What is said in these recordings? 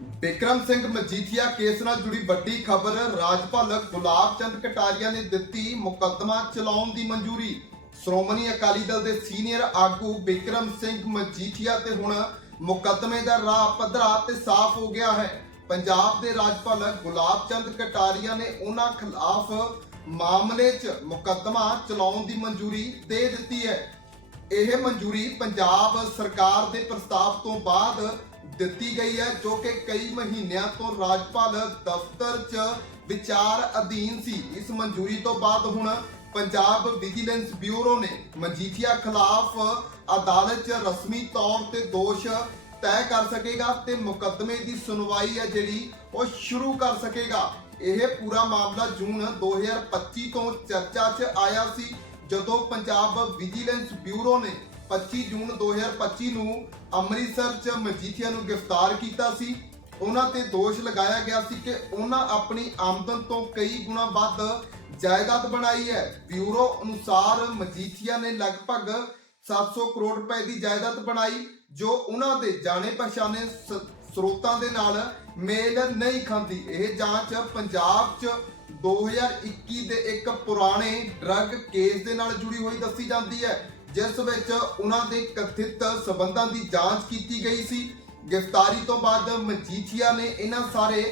Bikram Singh Majithia case ਨਾਲ ਜੁੜੀ ਵੱਡੀ ਖਬਰ, ਰਾਜਪਾਲ ਗੁਲਾਬ ਚੰਦ ਕਟਾਰੀਆ ਨੇ ਦਿੱਤੀ ਮੁਕੱਦਮਾ ਚਲਾਉਣ ਦੀ ਮਨਜ਼ੂਰੀ। ਸ਼੍ਰੋਮਣੀ ਅਕਾਲੀ ਦਲ ਦੇ ਸੀਨੀਅਰ ਆਗੂ ਬਿਕਰਮ ਸਿੰਘ ਮਜੀਠੀਆ ਤੇ ਹੁਣ ਮੁਕੱਦਮੇ ਦਾ ਰਾਹ ਪੱਧਰਾ ਤੇ ਸਾਫ਼ ਹੋ ਗਿਆ ਹੈ। ਪੰਜਾਬ ਦੇ ਰਾਜਪਾਲ ਗੁਲਾਬ ਚੰਦ ਕਟਾਰੀਆ ਨੇ ਉਹਨਾਂ ਖਿਲਾਫ ਮਾਮਲੇ 'ਚ ਮੁਕੱਦਮਾ ਚਲਾਉਣ ਦੀ ਮਨਜ਼ੂਰੀ ਦੇ ਦਿੱਤੀ ਹੈ। ਇਹ ਮਨਜ਼ੂਰੀ ਪੰਜਾਬ ਸਰਕਾਰ ਦੇ ਪ੍ਰਸਤਾਵ ਤੋਂ ਬਾਅਦ ਦਿੱਤੀ ਗਈ ਹੈ, ਜੋ ਕਿ ਕਈ ਮਹੀਨਿਆਂ ਤੋਂ ਰਾਜਪਾਲ ਦਫ਼ਤਰ 'ਚ ਵਿਚਾਰ ਅਧੀਨ ਸੀ। ਇਸ ਮਨਜ਼ੂਰੀ ਤੋਂ ਬਾਅਦ ਹੁਣ ਪੰਜਾਬ ਵਿਜੀਲੈਂਸ ਬਿਊਰੋ ਨੇ ਮਜੀਠੀਆ ਖਿਲਾਫ ਅਦਾਲਤ 'ਚ ਰਸਮੀ ਤੌਰ ਤੇ ਦੋਸ਼ ਤੈਅ ਕਰ ਸਕੇਗਾ ਤੇ ਮੁਕੱਦਮੇ ਦੀ ਸੁਣਵਾਈ ਹੈ ਜਿਹੜੀ ਉਹ ਸ਼ੁਰੂ ਕਰ ਸਕੇਗਾ। ਇਹ ਪੂਰਾ ਮਾਮਲਾ ਜੂਨ 2025 ਤੋਂ ਚਰਚਾ 'ਚ ਆਇਆ ਸੀ, ਜਦੋਂ ਪੰਜਾਬ ਵਿਜੀਲੈਂਸ ਬਿਊਰੋ ਨੇ 25 ਜੂਨ 2025 ਨੂੰ ਅੰਮ੍ਰਿਤਸਰ 'ਚ ਮਜੀਠੀਆ ਨੂੰ ਗ੍ਰਿਫਤਾਰ ਕੀਤਾ ਸੀ। ਉਹਨਾਂ ਤੇ ਦੋਸ਼ ਲਗਾਇਆ ਗਿਆ ਸੀ ਕਿ ਉਹਨਾਂ ਆਪਣੀ ਆਮਦਨ ਤੋਂ ਕਈ ਗੁਣਾ ਵੱਧ ਜਾਇਦਾਦ ਬਣਾਈ ਹੈ। ਬਿਊਰੋ ਅਨੁਸਾਰ ਮਜੀਠੀਆ ਨੇ ਲਗਭਗ 700 ਕਰੋੜ ਰੁਪਏ ਦੀ ਜਾਇਦਾਦ ਬਣਾਈ, ਜੋ ਉਹਨਾਂ ਦੇ ਜਾਣੇ ਪਛਾਣੇ ਸਰੋਤਾਂ ਦੇ ਨਾਲ ਮੇਲ ਨਹੀਂ ਖਾਂਦੀ। ਇਹ ਜਾਂਚ ਪੰਜਾਬ 'ਚ 2021 ਦੇ ਇੱਕ ਪੁਰਾਣੇ ਡਰੱਗ ਕੇਸ ਦੇ ਨਾਲ ਜੁੜੀ ਹੋਈ ਦੱਸੀ ਜਾਂਦੀ ਹੈ। ਜਿਸ ਵਿੱਚ ਉਹਨਾਂ ਦੇ ਕਥਿਤ ਸਬੰਧਾਂ ਦੀ ਜਾਂਚ ਕੀਤੀ ਗਈ ਸੀ। ਗ੍ਰਿਫਤਾਰੀ ਤੋਂ ਬਾਅਦ ਮਜੀਠੀਆ ਨੇ ਇਹਨਾਂ ਸਾਰੇ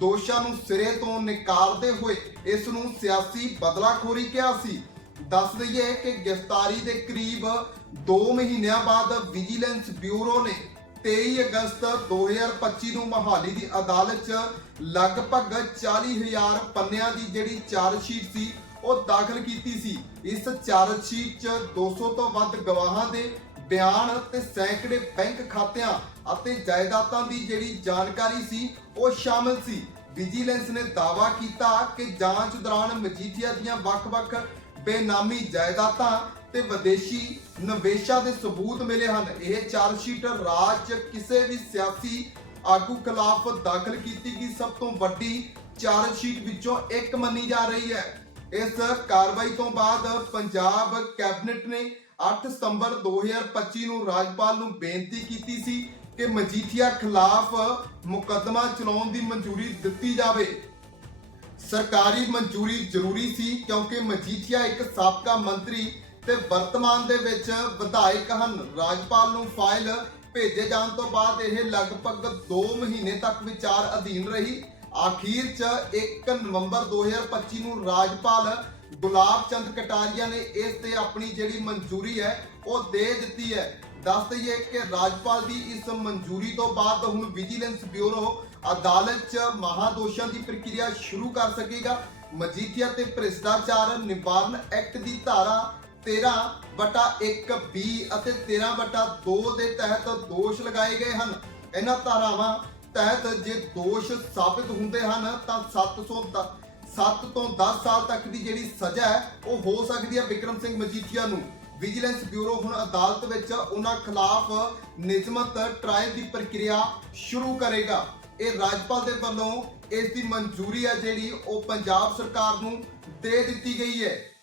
ਦੋਸ਼ਾਂ ਨੂੰ ਸਿਰੇ ਤੋਂ ਨਿਕਾਲਦੇ ਹੋਏ ਇਸ ਨੂੰ ਸਿਆਸੀ ਬਦਲਾਖੋਰੀ ਕਿਹਾ ਸੀ। ਦੱਸ ਦਈਏ ਕਿ ਗ੍ਰਿਫਤਾਰੀ ਦੇ ਕਰੀਬ 2 ਮਹੀਨਿਆਂ ਬਾਅਦ ਵਿਜੀਲੈਂਸ ਬਿਊਰੋ ਨੇ 23 ਅਗਸਤ 2025 ਨੂੰ ਮਹਾਲੀ ਦੀ ਅਦਾਲਤ 'ਚ ਲਗਭਗ 40000 ਪੰਨਿਆਂ ਦੀ ਜਿਹੜੀ ਚਾਰਜਸ਼ੀਟ ਸੀ ਉਹ ਦਾਖਲ ਕੀਤੀ ਸੀ। ਇਸ ਚਾਰਜਸ਼ੀਟ 'ਚ 200 ਤੋਂ ਵੱਧ ਗਵਾਹਾਂ ਦੇ ਬਿਆਨ ਤੇ ਸੈਂਕੜੇ ਬੈਂਕ ਖਾਤਿਆਂ ਅਤੇ ਜਾਇਦਾਦਾਂ ਦੀ ਜਿਹੜੀ ਜਾਣਕਾਰੀ ਸੀ, ਉਹ ਸ਼ਾਮਲ ਸੀ। ਵਿਜੀਲੈਂਸ ਨੇ ਦਾਅਵਾ ਕੀਤਾ ਕਿ ਜਾਂਚ ਦੌਰਾਨ ਮਜੀਠੀਆ ਦੀਆਂ ਵੱਖ-ਵੱਖ ਬੇਨਾਮੀ ਜਾਇਦਾਦਾਂ ਤੇ ਵਿਦੇਸ਼ੀ ਨਿਵੇਸ਼ਾਂ ਦੇ ਸਬੂਤ ਮਿਲੇ ਹਨ। ਇਹ ਚਾਰਜਸ਼ੀਟ ਰਾਜ ਕਿਸੇ ਵੀ ਸਿਆਸੀ ਆਗੂ ਖਿਲਾਫ ਦਾਖਲ ਕੀਤੀ ਗਈ ਸਭ ਤੋਂ ਵੱਡੀ ਚਾਰਜਸ਼ੀਟ ਵਿੱਚੋਂ ਇੱਕ ਮੰਨੀ ਜਾ ਰਹੀ ਹੈ। ਇਸ ਕਾਰਵਾਈ ਤੋਂ ਬਾਅਦ ਪੰਜਾਬ ਕੈਬਨਿਟ ਨੇ 8 ਸਤੰਬਰ 2025 ਨੂੰ ਰਾਜਪਾਲ ਨੂੰ ਬੇਨਤੀ ਕੀਤੀ ਸੀ ਕਿ ਮਜੀਠੀਆ ਖਿਲਾਫ ਮੁਕੱਦਮਾ ਚਲਾਉਣ ਦੀ ਮਨਜ਼ੂਰੀ ਦਿੱਤੀ ਜਾਵੇ। ਸਰਕਾਰੀ ਮਨਜ਼ੂਰੀ ਜ਼ਰੂਰੀ ਸੀ ਕਿਉਂਕਿ ਮਜੀਠੀਆ ਇੱਕ ਸਾਬਕਾ ਮੰਤਰੀ ਤੇ ਵਰਤਮਾਨ ਦੇ ਵਿੱਚ ਵਿਧਾਇਕ ਹਨ। ਰਾਜਪਾਲ ਨੂੰ ਫਾਈਲ ਭੇਜੇ ਜਾਣ ਤੋਂ ਬਾਅਦ ਇਹ ਲਗਭਗ 2 ਮਹੀਨੇ ਤੱਕ ਵਿਚਾਰ ਅਧੀਨ ਰਹੀ। ਆਖੀਰ 'ਚ 1 ਨਵੰਬਰ 2025 ਨੂੰ ਰਾਜਪਾਲ ਗੁਲਾਬ ਚੰਦ ਕਟਾਰੀਆ ਨੇ ਇਸ ਤੇ ਆਪਣੀ ਜਿਹੜੀ ਮਨਜ਼ੂਰੀ ਹੈ, ਉਹ ਦੇ ਦਿੱਤੀ ਹੈ। ਦੱਸ ਦਈਏ ਕਿ ਰਾਜਪਾਲ ਦੀ ਇਸ ਮਨਜ਼ੂਰੀ ਤੋਂ ਬਾਅਦ ਹੁਣ ਵਿਜੀਲੈਂਸ ਬਿਊਰੋ ਅਦਾਲਤ 'ਚ ਮਹਾਦੋਸ਼ਾਂ ਦੀ ਪ੍ਰਕਿਰਿਆ ਸ਼ੁਰੂ ਕਰ ਸਕੇਗਾ। ਮਜੀਠੀਆ ਤੇ ਭ੍ਰਿਸ਼ਟਾਚਾਰ ਨਿਵਾਰਨ ਐਕਟ ਦੀ ਧਾਰਾ 13 ਬਟਾ 1 ਬੀ ਅਤੇ 13 ਬਟਾ 2 ਦੇ ਤਹਿਤ ਦੋਸ਼ ਲਗਾਏ ਗਏ ਹਨ। ਇਹਨਾਂ ਧਾਰਾਵਾਂ ਤਹਿਤ ਜੇ ਦੋਸ਼ ਸਾਬਿਤ ਹੁੰਦੇ ਹਨ, ਤਾਂ 700 7 ਤੋਂ 10 ਸਾਲ ਤੱਕ ਦੀ ਜਿਹੜੀ ਸਜ਼ਾ ਹੈ, ਉਹ ਹੋ ਸਕਦੀ ਹੈ ਵਿਕਰਮ ਸਿੰਘ ਮਜੀਠੀਆ ਨੂੰ। ਵਿਜੀਲੈਂਸ ਬਿਊਰੋ ਹੁਣ ਅਦਾਲਤ ਵਿੱਚ ਉਹਨਾਂ ਖਿਲਾਫ ਨਿਯਮਤ ਟ੍ਰਾਇਲ ਦੀ ਪ੍ਰਕਿਰਿਆ ਸ਼ੁਰੂ ਕਰੇਗਾ। ਇਹ ਰਾਜਪਾਲ ਦੇ ਵੱਲੋਂ ਇਸ ਦੀ ਮਨਜ਼ੂਰੀ ਹੈ ਜਿਹੜੀ ਉਹ ਪੰਜਾਬ ਸਰਕਾਰ ਨੂੰ ਦੇ ਦਿੱਤੀ ਗਈ ਹੈ।